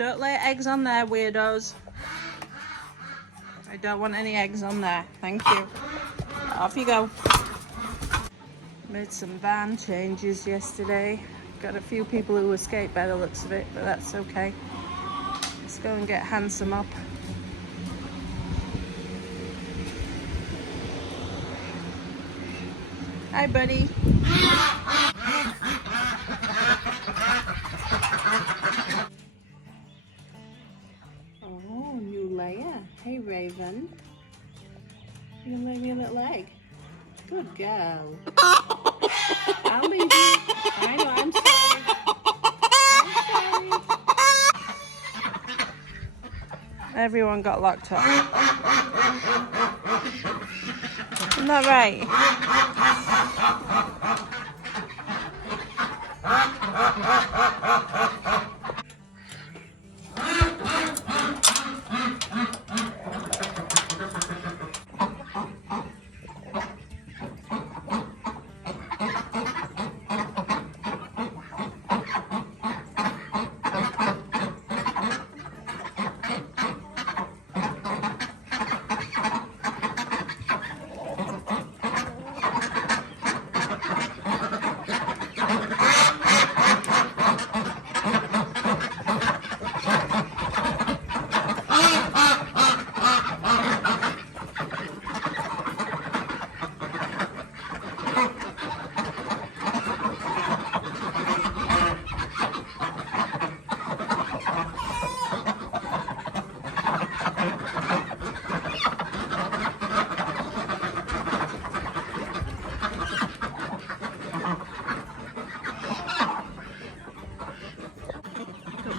Don't lay eggs on there, weirdos. I don't want any eggs on there. Thank you. Off you go. Made some van changes yesterday. Got a few people who escaped by the looks of it, but that's okay. Let's go and get Handsome up. Hi, buddy. Oh, new layer. Hey, Raven. You gonna lay me a little egg? Good girl. I'll leave you. I know, I'm sorry. I'm sorry. Everyone got locked up. Isn't that right?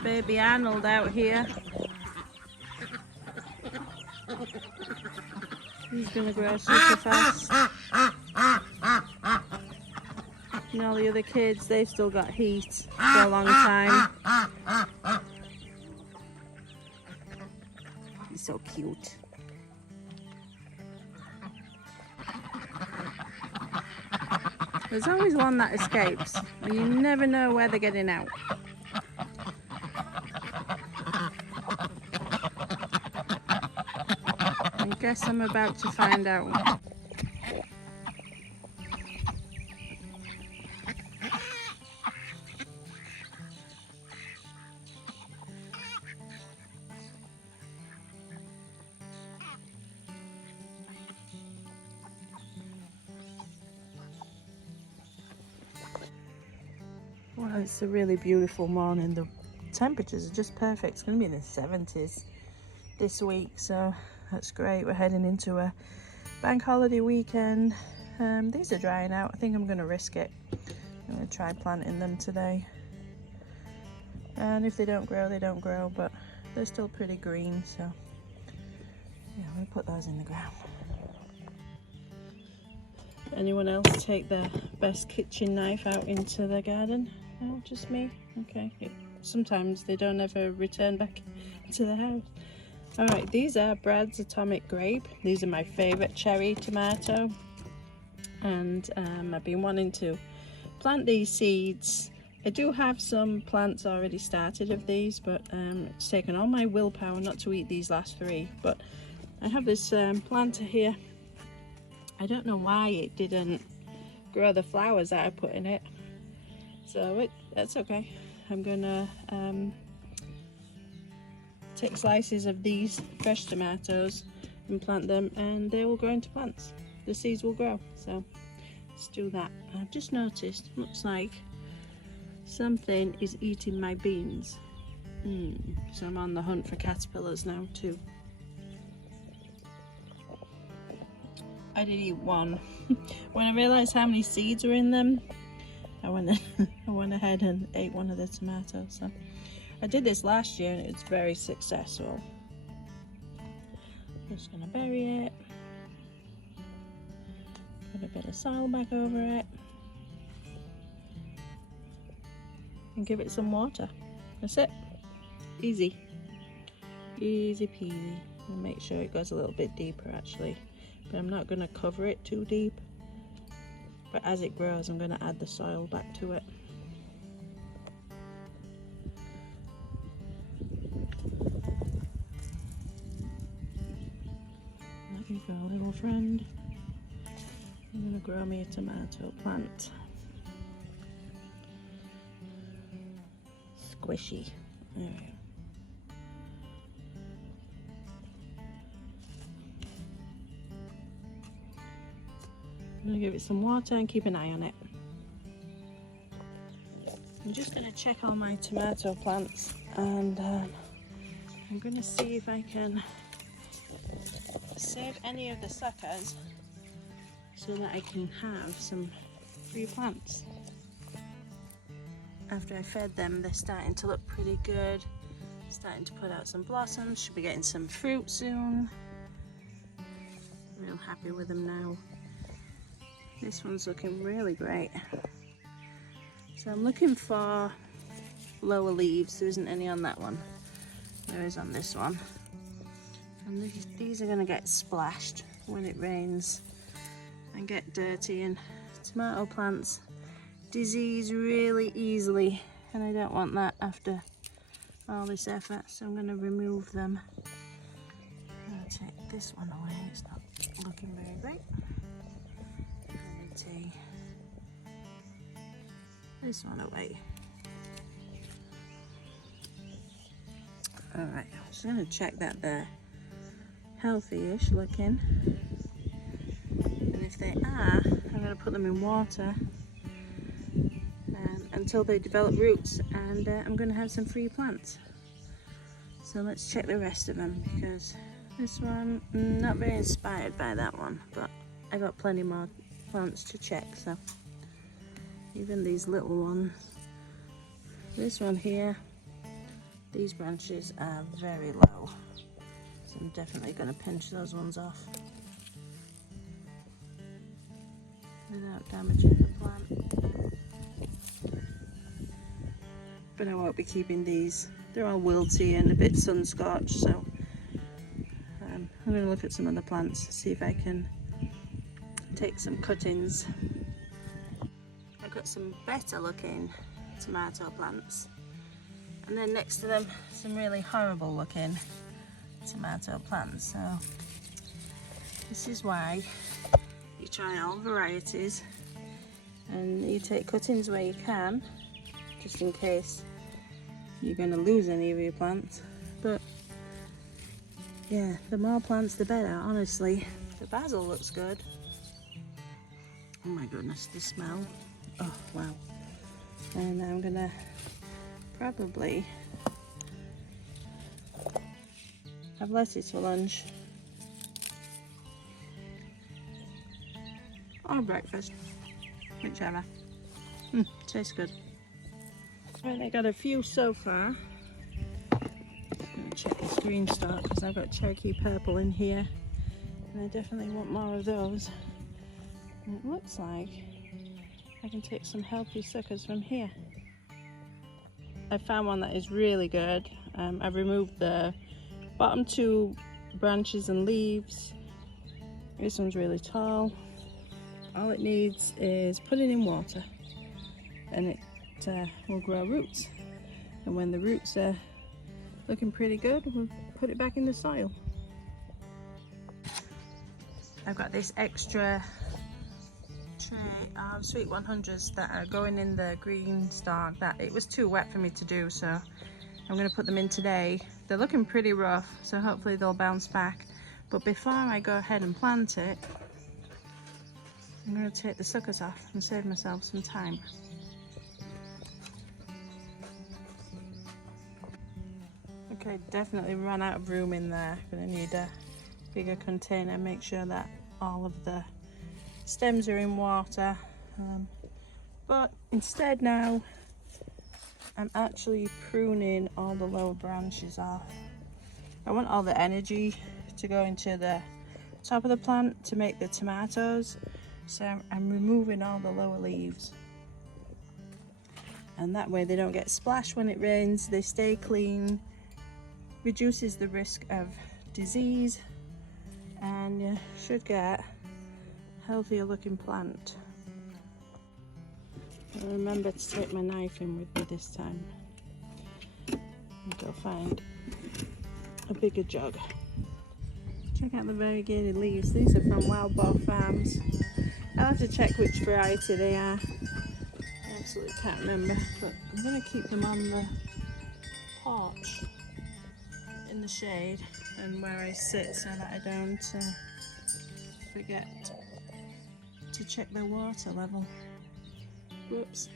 Baby Arnold out here. He's gonna grow super fast. And all the other kids, they've still got heat for a long time. He's so cute. There's always one that escapes, and you never know where they're getting out. I guess I'm about to find out. Well, it's a really beautiful morning. The temperatures are just perfect. It's going to be in the 70s this week, so that's great. We're heading into a bank holiday weekend. These are drying out. I think I'm going to risk it. I'm going to try planting them today. And if they don't grow, they don't grow, but they're still pretty green, so yeah, I'm going to put those in the ground. Anyone else take their best kitchen knife out into the garden? No, just me? Okay. Sometimes they don't ever return back to the house. Alright, these are Brad's Atomic Grape. These are my favourite cherry tomato. And I've been wanting to plant these seeds. I do have some plants already started of these, but it's taken all my willpower not to eat these last three. But I have this planter here. I don't know why it didn't grow the flowers that I put in it. So that's okay. I'm gonna take slices of these fresh tomatoes and plant them, and they will grow into plants. The seeds will grow, so let's do that. I've just noticed, looks like something is eating my beans. So I'm on the hunt for caterpillars now too. I did eat one. When I realised how many seeds were in them, I went ahead and ate one of the tomatoes. So I did this last year and it's very successful. Just gonna bury it. Put a bit of soil back over it. And give it some water. That's it. Easy. Easy peasy. And make sure it goes a little bit deeper actually. But I'm not gonna cover it too deep. But as it grows, I'm gonna add the soil back to it. grow me a tomato plant. Squishy. There we go. I'm going to give it some water and keep an eye on it. I'm just going to check all my tomato plants, and I'm going to see if I can save any of the suckers so that I can have some free plants. After I fed them, they're starting to look pretty good, starting to put out some blossoms, should be getting some fruit soon. Real happy with them now. This one's looking really great. So I'm looking for lower leaves. There isn't any on that one. There is on this one. And these are going to get splashed when it rains and get dirty, and tomato plants disease really easily, and I don't want that after all this effort, so I'm going to remove them. I'm going to take this one away, it's not looking very great. And take this one away. Alright, I'm just going to check that they're healthy-ish looking, and if they are, I'm going to put them in water until they develop roots, and I'm going to have some free plants. So let's check the rest of them, because this one, not very inspired by that one, but I got plenty more plants to check. So even these little ones, this one here, these branches are very low, so I'm definitely going to pinch those ones off without damaging the plant. But I won't be keeping these. They're all wilty and a bit sun-scorched, so I'm going to look at some other plants, see if I can take some cuttings. I've got some better looking tomato plants, and then next to them some really horrible looking tomato plants. So this is why you try all varieties and you take cuttings where you can, just in case you're going to lose any of your plants. But yeah, the more plants the better, honestly. The basil looks good. Oh my goodness, the smell. Oh wow. And I'm gonna probably have lettuce for lunch or breakfast, whichever. Tastes good. Right, I got a few so far. I'm gonna check this green stalk because I've got Cherokee purple in here, and I definitely want more of those. And it looks like I can take some healthy suckers from here. I found one that is really good. I've removed the bottom two branches and leaves. This one's really tall. All it needs is putting in water, and it will grow roots. And when the roots are looking pretty good, we'll put it back in the soil. I've got this extra tray of sweet 100s that are going in the green stalk. That it was too wet for me to do, so I'm going to put them in today. They're looking pretty rough, so hopefully they'll bounce back. But before I go ahead and plant it, I'm going to take the suckers off and save myself some time. Okay, definitely ran out of room in there. Gonna need a bigger container. Make sure that all of the stems are in water. But instead now, I'm actually pruning all the lower branches off. I want all the energy to go into the top of the plant to make the tomatoes. So I'm removing all the lower leaves. And that way they don't get splashed when it rains, they stay clean. Reduces the risk of disease, and you should get a healthier looking plant. And remember to take my knife in with me this time and go find a bigger jug. Check out the variegated leaves. These are from Wild Boar Farms. I'll have to check which variety they are. I absolutely can't remember, but I'm going to keep them on the porch in the shade and where I sit so that I don't forget to check their water level. Whoops,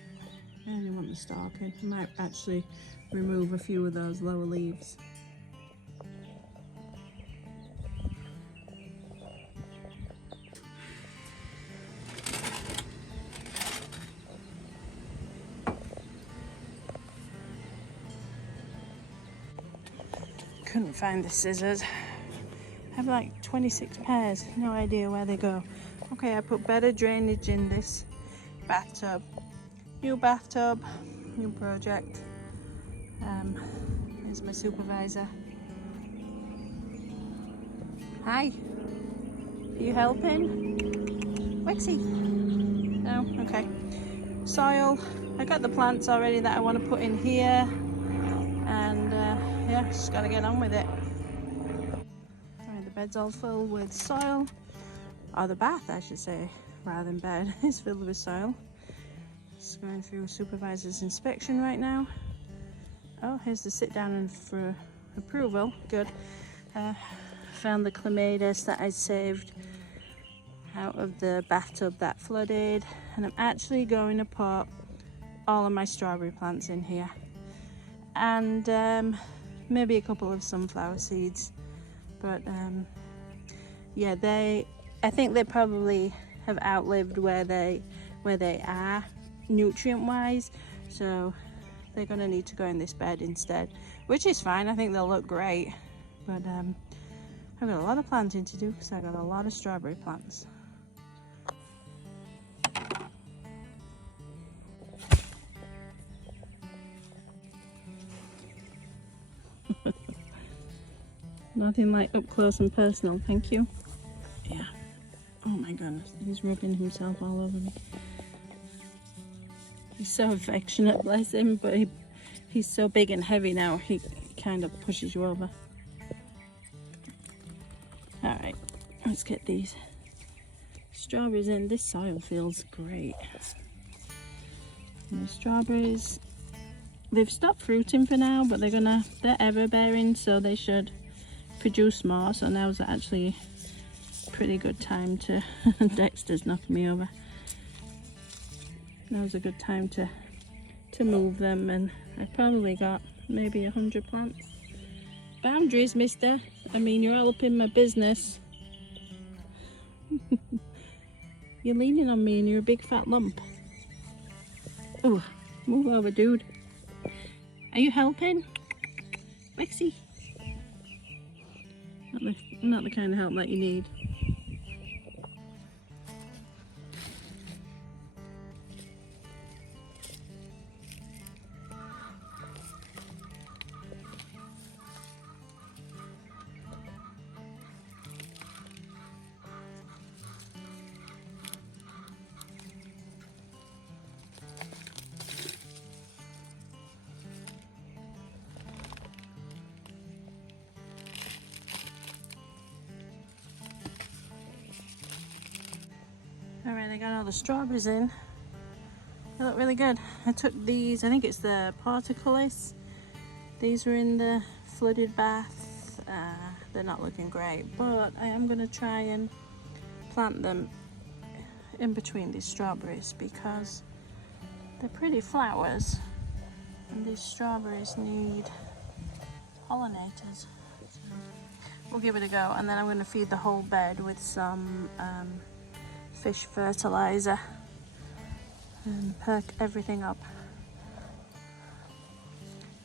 I only want the stalking. I might actually remove a few of those lower leaves. Couldn't find the scissors. I have like 26 pairs, no idea where they go. Okay, I put better drainage in this bathtub. New bathtub, new project. Here's my supervisor. Hi, are you helping? Wexy? No? Okay. Soil, I got the plants already that I want to put in here. And yeah, just gotta get on with it. Alright, the bed's all full with soil, or the bath I should say, rather than bed, is filled with soil. Just going through a supervisor's inspection right now. Oh, here's the sit down and for approval, good. Found the clematis that I saved out of the bathtub that flooded, and I'm actually going to put all of my strawberry plants in here. And maybe a couple of sunflower seeds, but yeah, I think they probably have outlived where they are nutrient wise, so they're gonna need to go in this bed instead, which is fine. I think they'll look great, but I've got a lot of planting to do because I got a lot of strawberry plants. Nothing like up close and personal, thank you. Yeah. Oh my goodness, he's rubbing himself all over me. He's so affectionate, bless him, but he's so big and heavy now, he kind of pushes you over. Alright, let's get these strawberries in. This soil feels great. And the strawberries, they've stopped fruiting for now, but they're ever bearing, so they should produce more. So now's actually a pretty good time to Dexter's knocking me over. Now's a good time to move them, and I've probably got maybe 100 plants. Boundaries, mister. I mean, you're all up in my business. You're leaning on me and you're a big fat lump. Oh, move over, dude. Are you helping? Lexi? Not the kind of help that you need. Alright, I got all the strawberries in. They look really good. I took these, I think it's the portcullis. These were in the flooded bath. They're not looking great, but I am going to try and plant them in between these strawberries because they're pretty flowers and these strawberries need pollinators. So we'll give it a go, and then I'm going to feed the whole bed with some fish fertilizer and perk everything up.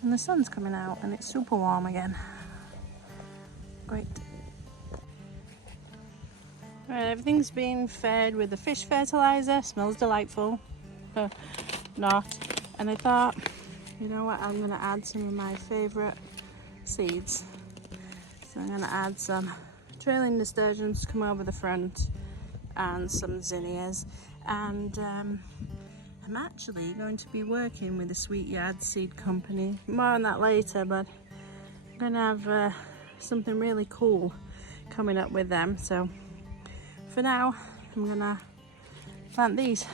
And the sun's coming out and it's super warm again. Great. Right, everything's been fed with the fish fertilizer. Smells delightful. Not. And I thought, you know what, I'm going to add some of my favourite seeds. So I'm going to add some trailing nasturtiums to come over the front and some zinnias. And I'm actually going to be working with the Sweet Yard Seed Company. More on that later, but I'm going to have something really cool coming up with them. So for now, I'm going to plant these.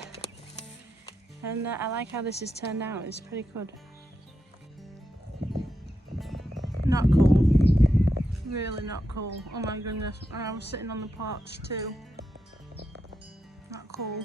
And I like how this has turned out, it's pretty good. Not cool. Really not cool. Oh my goodness. I was sitting on the porch too. Not cool.